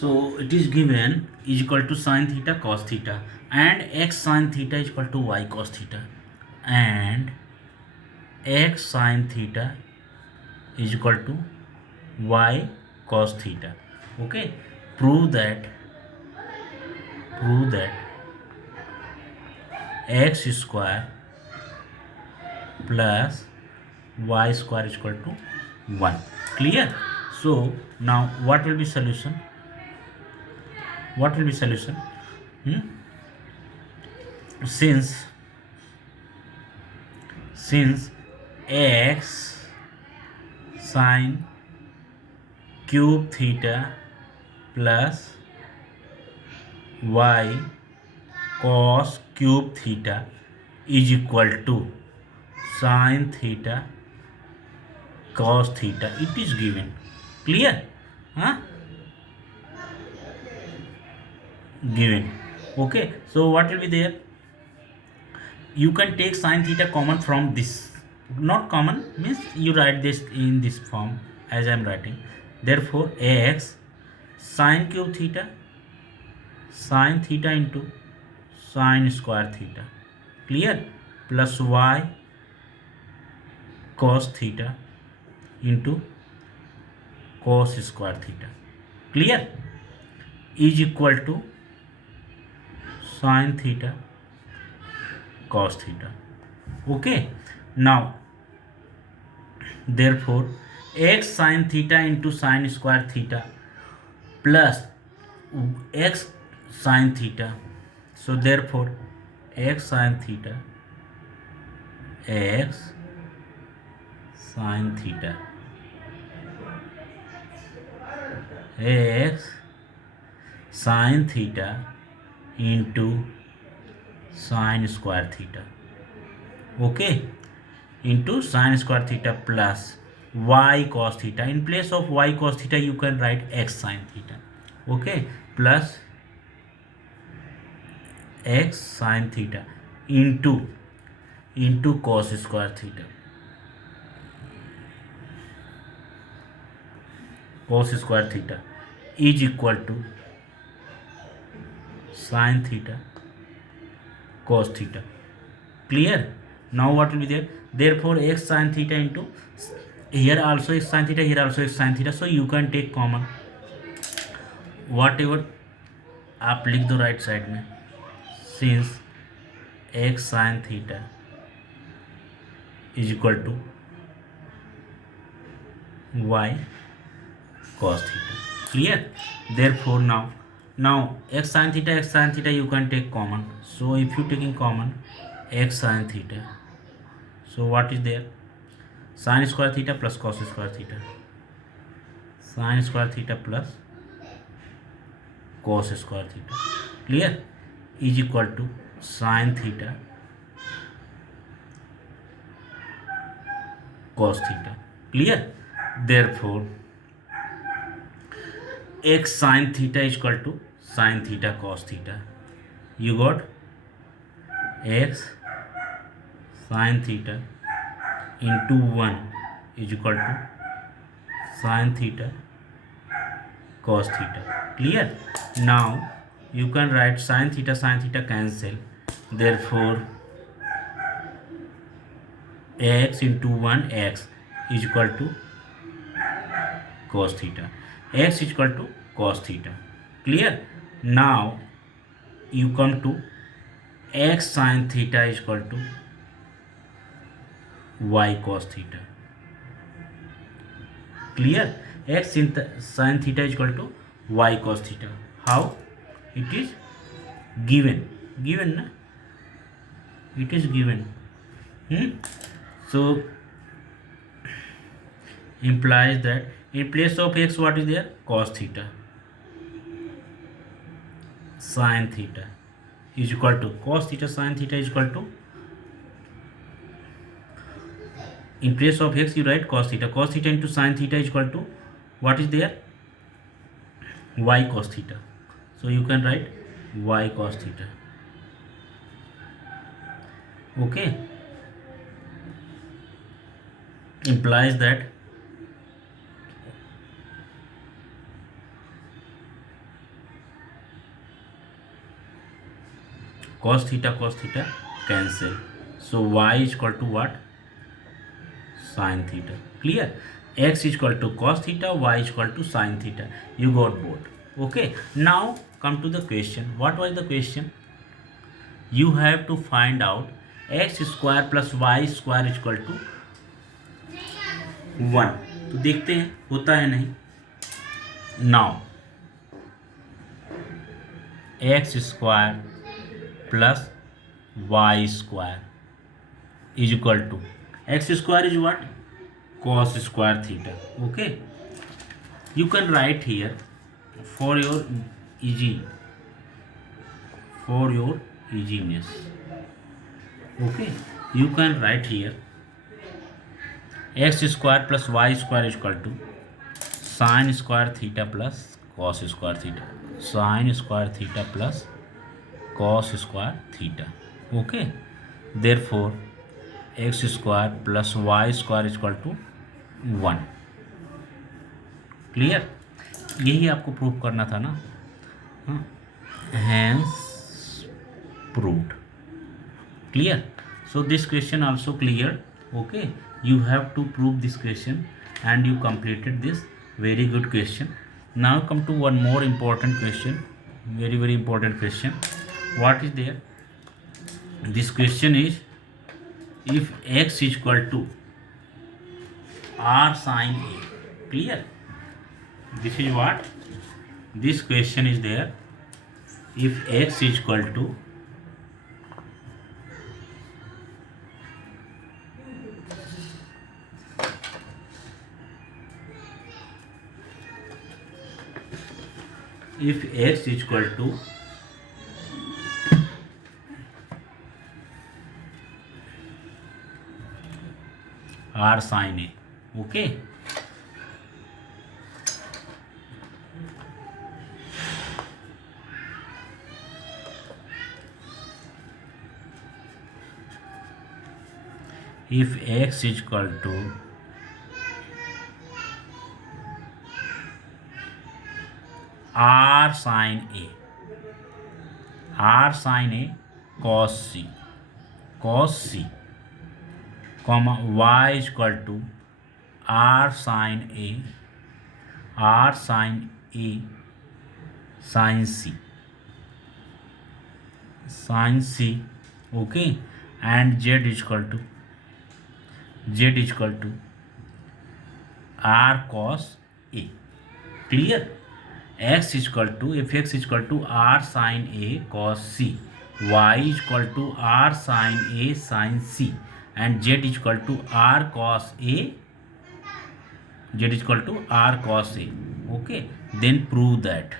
So it is given is equal to sine theta cos theta, and x sine theta is equal to y cos theta, and x sine theta is equal to y cos theta. Okay, prove that prove that x square plus y square is equal to 1. Clear? So now what will be solution? What will be solution? Hmm? since since x sine cube theta plus y cos cube theta is equal to sine theta cos theta, it is given. Clear? Huh? Given. Okay, so what will be there? You can take sine theta common from this. Not common means you write this in this form as I am writing. Therefore x sine cube theta sine theta into sine square theta. Clear? Plus y cos theta into cos square theta. Clear? Is equal to sine theta cos theta. Okay, now therefore x sine theta into sine square theta plus x sine theta. So therefore x sine theta x sine theta x sine theta into sine square theta. Okay, into sine square theta plus y cos theta. In place of y cos theta you can write x sine theta. Okay, plus x sine theta into cos square theta. Cos square theta is equal to sine theta cos theta. Clear? Now what will be there? Therefore x sine theta into here also x sine theta, here also x sine theta. So you can take common whatever आप लिख दो right side में. Since x sin theta is equal to y cos theta. Clear? Therefore now x sin theta you can take common. So if you taking common x sin theta, so what is there? Sin square theta plus cos square theta. Sin square theta plus cos square theta. Clear? Is equal to sin theta cos theta. Clear? Therefore x sin theta is equal to sin theta cos theta. You got x sin theta into 1 is equal to sin theta cos theta. Clear? Now you can write sin theta cancel. Therefore x into 1 x is equal to cos theta. X is equal to cos theta. Clear? Now you come to x sin theta is equal to y cos theta. Clear? X sin theta is equal to y cos theta. How? It is given. Given, na? It is given. So implies that in place of x what is there? Cos theta. Sin theta is equal to cos theta sin theta is equal to, in place of x you write cos theta into sin theta is equal to what is there? Y cos theta. So you can write y cos theta. Okay, implies that cos theta cancel. So y is equal to what? Sin theta. Clear? X is equal to cos theta, y is equal to sin theta. You got both. Okay. Now come to the question. What was the question? You have to find out x square plus y square is equal to 1. तो देखते हैं होता है नहीं. Now x square plus y square is equal to x square is what? Cos square theta. Okay. You can write here for your easiness. Okay. You can write here x square plus y square is equal to sin square theta plus cos square theta. Sin square theta plus cos square theta. Okay. Therefore x square plus y square is equal to 1. Clear? यही आपको prove करना था ना. Hence proved. Clear? So this question also cleared. Okay, you have to prove this question and you completed this. Very good question. Now come to one more important question. Very important question. What is there? This question is, if x is equal to r sin a. Clear? This is what? This question is there. If x is equal to r sin a. Okay. If x is equal to r sin a cos c, comma y is equal to r sin a sin c, okay, and z is equal to r cos a. Clear? x is equal to, if x is equal to r sin a cos c, y is equal to r sin a sin c, and z is equal to r cos a. Okay, then prove that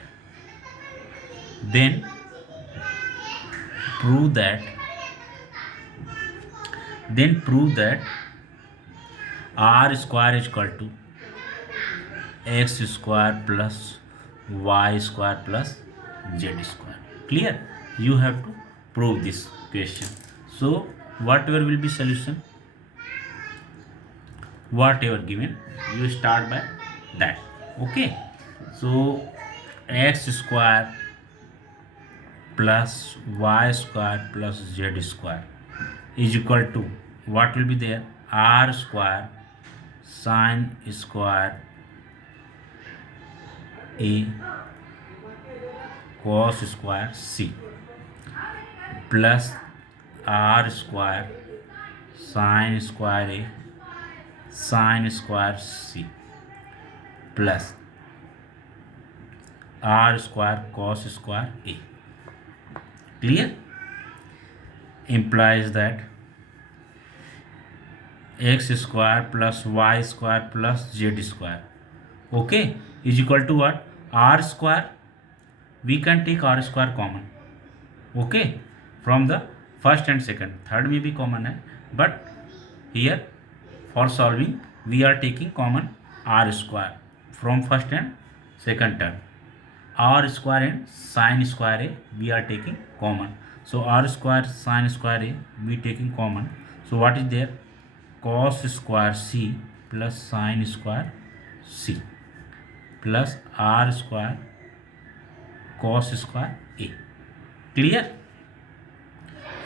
r square is equal to x square plus y square plus z square. Clear? You have to prove this question. So whatever will be solution, whatever given, you start by that. Okay. So x square plus y square plus z square is equal to, what will be there? R square sin square a cos square c plus r square sin square a sin square c plus r square cos square a. Clear? Implies that x square plus y square plus z square, okay, is equal to what? R square. We can take r square common, okay, from the first and second. Third may be common hai, but here for solving we are taking common r square from first and second term. R square and sin square a we are taking common. So r square sin square a we taking common. So what is there? Cos square c plus sin square c plus r square cos square a. Clear?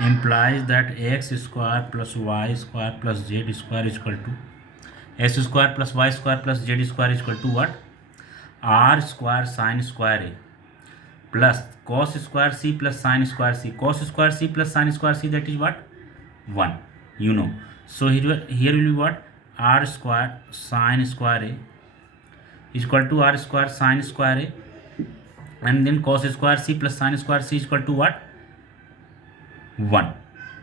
implies that x square plus y square plus z square is equal to x square plus y square plus z square is equal to what? R square sin square a plus cos square c plus sin square c. Cos square c plus sin square c, that is what? 1. You know. So here will be what? R square sin square a is equal to R square sin square a, and then cos square c plus sin square c is equal to what? 1.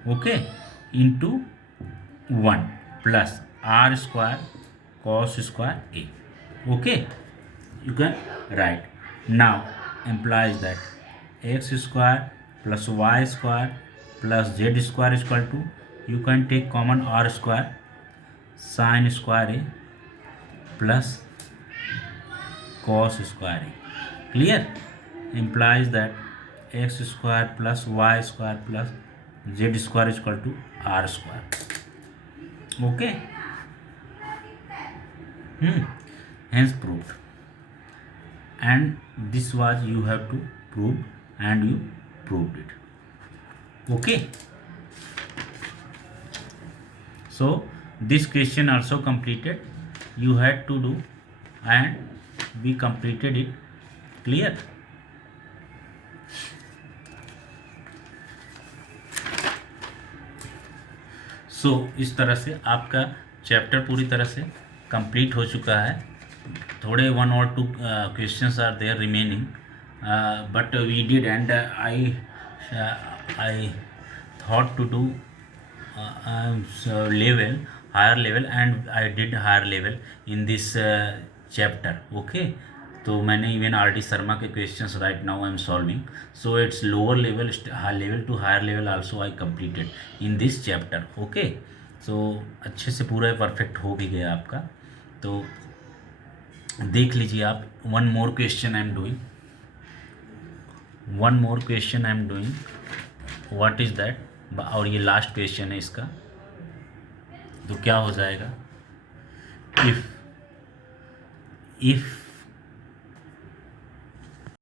Okay, into 1 plus R square cos square a. Okay, you can write. Now implies that x square plus y square plus z square is equal to, you can take common R square sin square a plus cos square a. Clear? Implies that x square plus y square plus z square is equal to R square. Okay. Hence proved. And this was you have to prove, and you proved it. Okay. So this question also completed. You had to do, and we completed it. Clear? सो इस तरह से आपका chapter पूरी तरह से complete हो चुका है. थोड़े 1 or 2 questions are there remaining, but we did, and I thought to do higher level, and I did higher level in this chapter. Okay, तो मैंने इवन आर डी शर्मा के questions right now I am solving. So it's lower level level to higher level also I completed in this chapter. Okay, so अच्छे से पूरा perfect हो भी गया आपका. तो देख लीजिए आप. One more question I am doing. What is that? और ये लास्ट क्वेश्चन है इसका. तो क्या हो जाएगा? इफ